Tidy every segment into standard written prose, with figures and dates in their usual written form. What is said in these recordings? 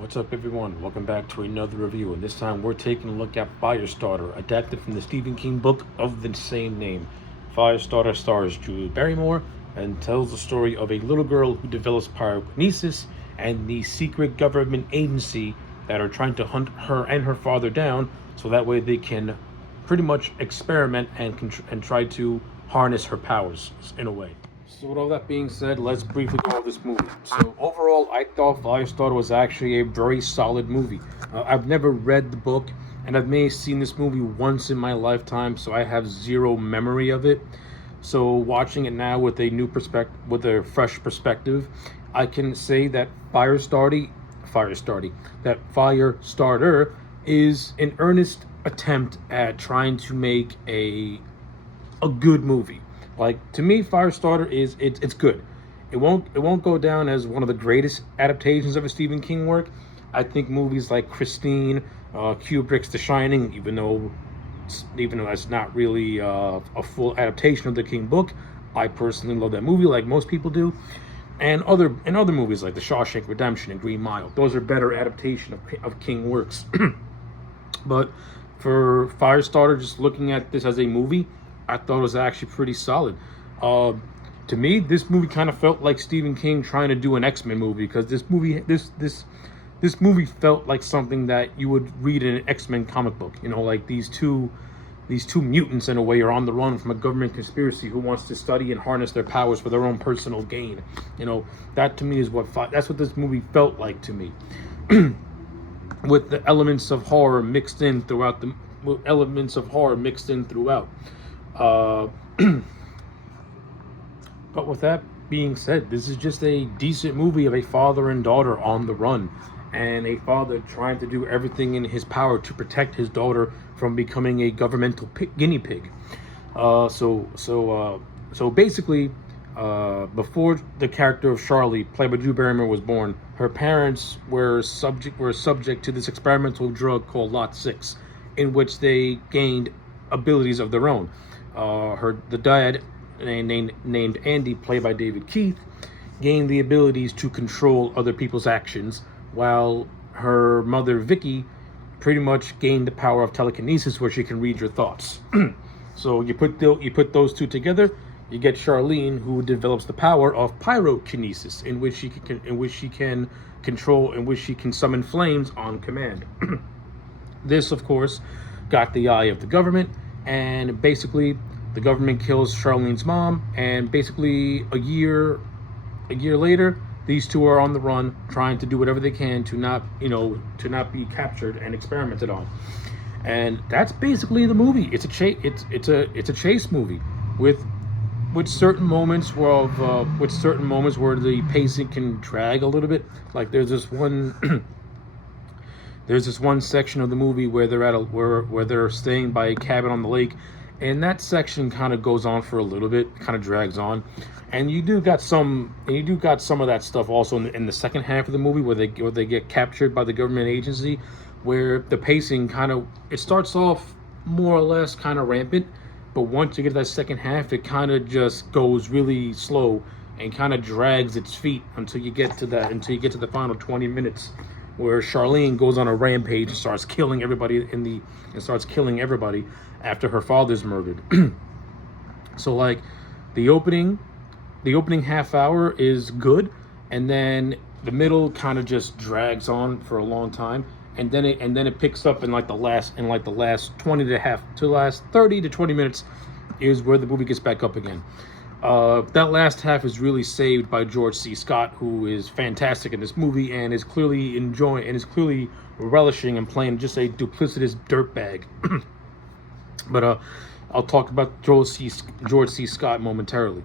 What's up, everyone? Welcome back to another review, and this time we're taking a look at Firestarter, adapted from the Stephen King book of the same name. Firestarter stars Drew Barrymore and tells the story of a little girl who develops pyrokinesis and the secret government agency that are trying to hunt her and her father down so that way they can pretty much experiment and try to harness her powers in a way. So with all that being said, let's briefly go over this movie. So overall, I thought Firestarter was actually a very solid movie. I've never read the book, and I've may have seen this movie once in my lifetime, so I have zero memory of it. So watching it now with a new perspective, with a fresh perspective, I can say that Firestarter is an earnest attempt at trying to make a good movie. Like, to me, Firestarter it's good. It won't go down as one of the greatest adaptations of a Stephen King work. I think movies like Christine, Kubrick's The Shining, even though that's not really a full adaptation of the King book, I personally love that movie, like most people do. And other movies like The Shawshank Redemption and Green Mile, those are better adaptation of King works. But for Firestarter, just looking at this as a movie, I thought it was actually pretty solid. To me, this movie kind of felt like Stephen King trying to do an X-Men movie, because this movie felt like something that you would read in an X-Men comic book. You know, like these two mutants in a way are on the run from a government conspiracy who wants to study and harness their powers for their own personal gain. You know, that to me is that's what this movie felt like to me, with the elements of horror mixed in throughout. But with that being said, this is just a decent movie of a father and daughter on the run, and a father trying to do everything in his power to protect his daughter from becoming a governmental guinea pig. So basically, before the character of Charlie, played by Drew Barrymore, was born, her parents were subject to this experimental drug called Lot 6, in which they gained abilities of their own. The dad, named Andy, played by David Keith, gained the abilities to control other people's actions, while her mother, Vicky, pretty much gained the power of telekinesis, where she can read your thoughts. So you put those two together, you get Charlene, who develops the power of pyrokinesis, in which she can summon flames on command. This, of course, got the eye of the government, and basically the government kills Charlene's mom, and basically a year later, these two are on the run, trying to do whatever they can to not be captured and experimented on. And that's basically the movie. It's a chase movie with certain moments where the pacing can drag a little bit. Like there's this one section of the movie where they're staying by a cabin on the lake, and that section kind of goes on for a little bit, kind of drags on. And you do got some of that stuff also in the second half of the movie, where they get captured by the government agency, where the pacing it starts off more or less kind of rampant, but once you get to that second half, it kind of just goes really slow and kind of drags its feet until you get to the final 20 minutes, where Charlene goes on a rampage and starts killing everybody after her father's murdered. So like the opening half hour is good, and then the middle kind of just drags on for a long time, and then it picks up in the last 30 to 20 minutes is where the movie gets back up again. That last half is really saved by George C. Scott, who is fantastic in this movie and is clearly relishing and playing just a duplicitous dirtbag. But I'll talk about George C. Scott momentarily.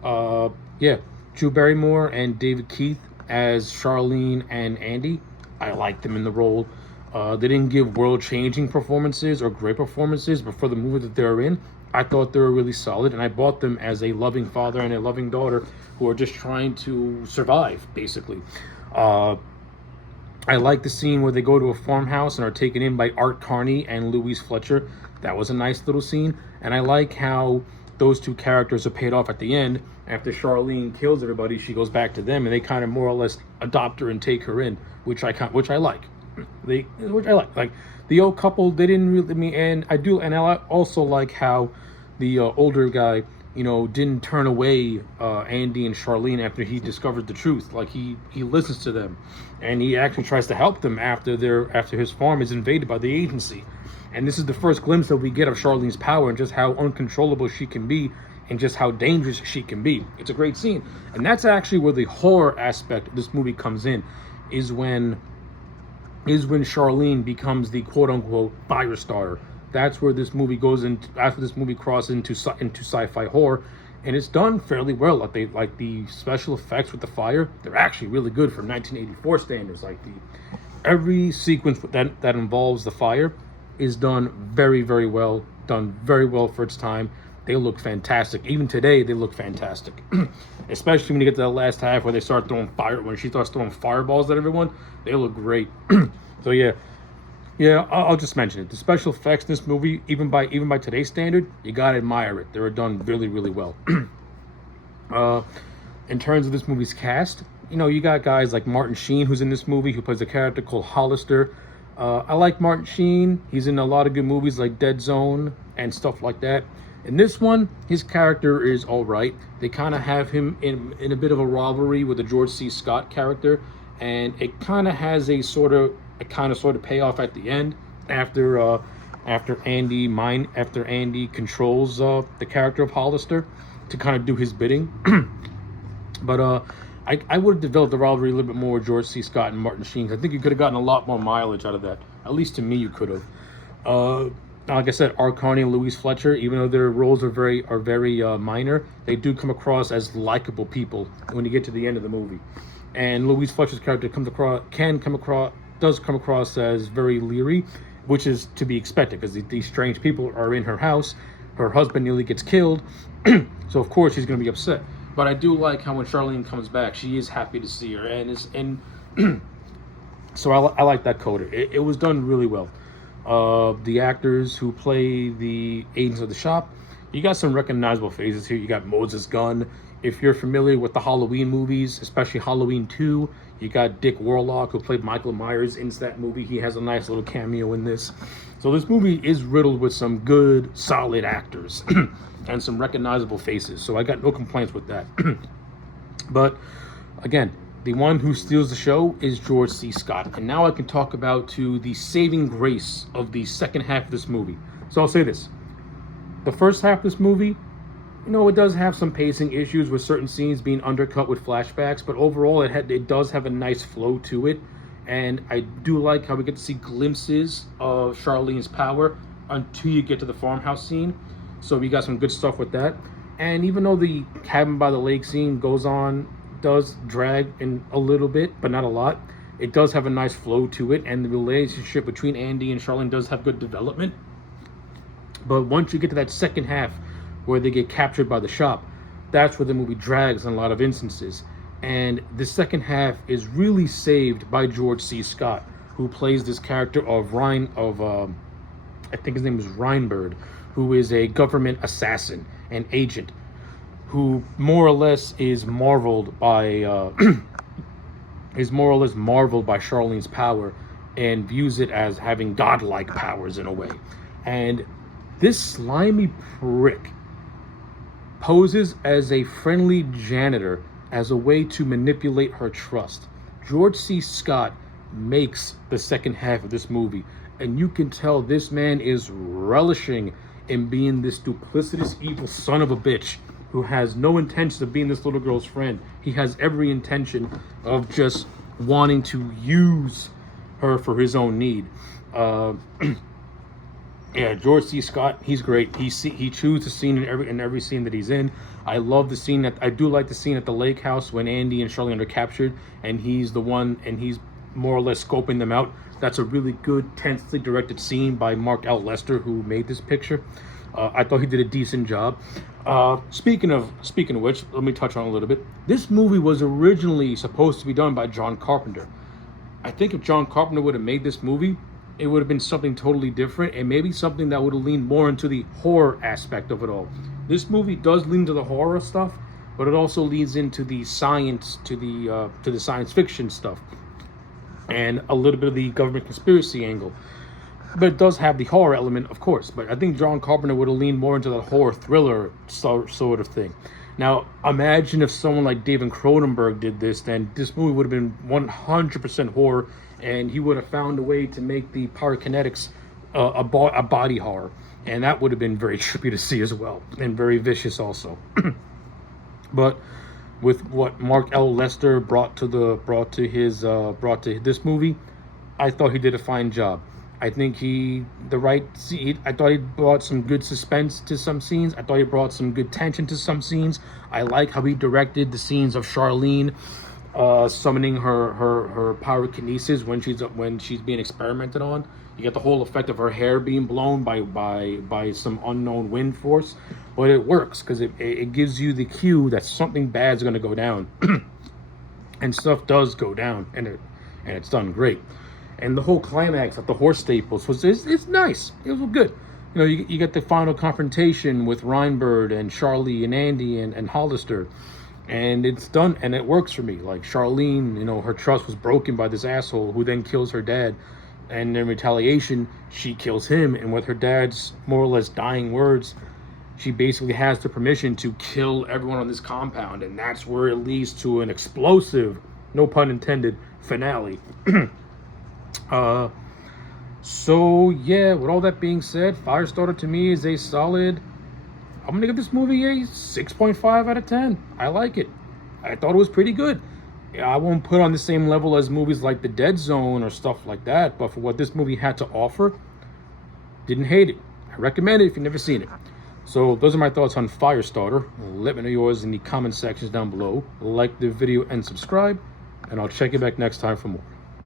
Drew Barrymore and David Keith as Charlene and Andy. I liked them in the role. They didn't give world-changing performances or great performances, but for the movie that they're in, I thought they were really solid, and I bought them as a loving father and a loving daughter who are just trying to survive, basically. I like the scene where they go to a farmhouse and are taken in by Art Carney and Louise Fletcher. That was a nice little scene, and I like how those two characters are paid off at the end, after Charlene kills everybody, she goes back to them, and they kind of more or less adopt her and take her in, which I like. Which I like the old couple. They didn't really and I also like how the older guy, didn't turn away Andy and Charlene after he discovers the truth. Like he listens to them, and he actually tries to help them after his farm is invaded by the agency. And this is the first glimpse that we get of Charlene's power and just how uncontrollable she can be and just how dangerous she can be. It's a great scene, and that's actually where the horror aspect of this movie comes in, is when Charlene becomes the quote-unquote Firestarter. That's where this movie goes in. After this movie crosses into sci-fi horror, and it's done fairly well. Like the special effects with the fire, they're actually really good for 1984 standards. Like every sequence that involves the fire is done very, very well. Done very well for its time. They look fantastic. Even today, they look fantastic. Especially when you get to the last half where when she starts throwing fireballs at everyone, they look great. So yeah, I'll just mention it. The special effects in this movie, even by today's standard, you gotta admire it. They were done really, really well. In terms of this movie's cast, you got guys like Martin Sheen, who's in this movie, who plays a character called Hollister. I like Martin Sheen. He's in a lot of good movies like Dead Zone and stuff like that. In this one, his character is all right. They kind of have him in a bit of a rivalry with the George C. Scott character, and it kind of has a sort of payoff at the end after Andy controls the character of Hollister to kind of do his bidding. But I would have developed the rivalry a little bit more with George C. Scott and Martin Sheen. I think you could have gotten a lot more mileage out of that. At least to me, you could have. Like I said, Art Carney and Louise Fletcher, even though their roles are very minor, they do come across as likable people when you get to the end of the movie. And Louise Fletcher's character does come across as very leery, which is to be expected because these strange people are in her house. Her husband nearly gets killed, so of course she's going to be upset. But I do like how when Charlene comes back, she is happy to see her, and so I like that coda. It was done really well. The actors who play the agents of the shop, you got some recognizable faces here. You got Moses Gunn. If you're familiar with the Halloween movies, especially Halloween 2, you got Dick Warlock, who played Michael Myers in that movie. He has a nice little cameo in this. So this movie is riddled with some good, solid actors and some recognizable faces. So I got no complaints with that. But again, the one who steals the show is George C. Scott. And now I can talk about the saving grace of the second half of this movie. So I'll say this. The first half of this movie, it does have some pacing issues with certain scenes being undercut with flashbacks, but overall it does have a nice flow to it. And I do like how we get to see glimpses of Charlene's power until you get to the farmhouse scene. So we got some good stuff with that. And even though the cabin by the lake scene does drag in a little bit, but not a lot, it does have a nice flow to it, and the relationship between Andy and Charlene does have good development. But once you get to that second half where they get captured by the shop, that's where the movie drags in a lot of instances. And the second half is really saved by George C. Scott, who plays this character of I think his name is Reinbird, who is a government assassin, an agent, who more or less is marveled by Charlene's power and views it as having godlike powers in a way. And this slimy prick poses as a friendly janitor as a way to manipulate her trust. George C. Scott makes the second half of this movie, and you can tell this man is relishing in being this duplicitous, evil son of a bitch who has no intention of being this little girl's friend. He has every intention of just wanting to use her for his own need. Yeah, George C. Scott, he's great. He chews the scene in every scene that he's in. I love the scene I do like the scene at the lake house when Andy and Charlene are captured, and he's more or less scoping them out. That's a really good, tensely directed scene by Mark L. Lester, who made this picture. I thought he did a decent job. Speaking of which, let me touch on a little bit. This movie was originally supposed to be done by John Carpenter. I think if John Carpenter would have made this movie, it would have been something totally different, and maybe something that would have leaned more into the horror aspect of it all. This movie does lean to the horror stuff, but it also leads into the science, to the science fiction stuff, and a little bit of the government conspiracy angle. But it does have the horror element, of course. But I think John Carpenter would have leaned more into that horror thriller sort of thing. Now, imagine if someone like David Cronenberg did this, then this movie would have been 100% horror, and he would have found a way to make the pyrokinetics a body horror. And that would have been very trippy to see as well, and very vicious also. But with what Mark L. Lester brought to this movie, I thought he did a fine job. I think I thought he brought some good suspense to some scenes. I thought he brought some good tension to some scenes. I like how he directed the scenes of Charlene summoning her pyrokinesis when she's being experimented on. You get the whole effect of her hair being blown by some unknown wind force, but it works because it gives you the cue that something bad's going to go down, and stuff does go down, and it's done great. And the whole climax at the horse stables it's nice. It was good. You know, you get the final confrontation with Reinberg and Charlie and Andy and Hollister, and it's done, and it works for me. Like Charlene, you know, her trust was broken by this asshole who then kills her dad, and in retaliation, she kills him. And with her dad's more or less dying words, she basically has the permission to kill everyone on this compound, and that's where it leads to an explosive, no pun intended, finale. So yeah, with all that being said, Firestarter to me is a solid, I'm gonna give this movie a 6.5 out of 10. I like it. I thought it was pretty good. I won't put on the same level as movies like The Dead Zone or stuff like that, but for what this movie had to offer, didn't hate it. I recommend it if you've never seen it. So those are my thoughts on Firestarter. Let me know yours in the comment sections down below. Like the video and subscribe, and I'll check you back next time for more.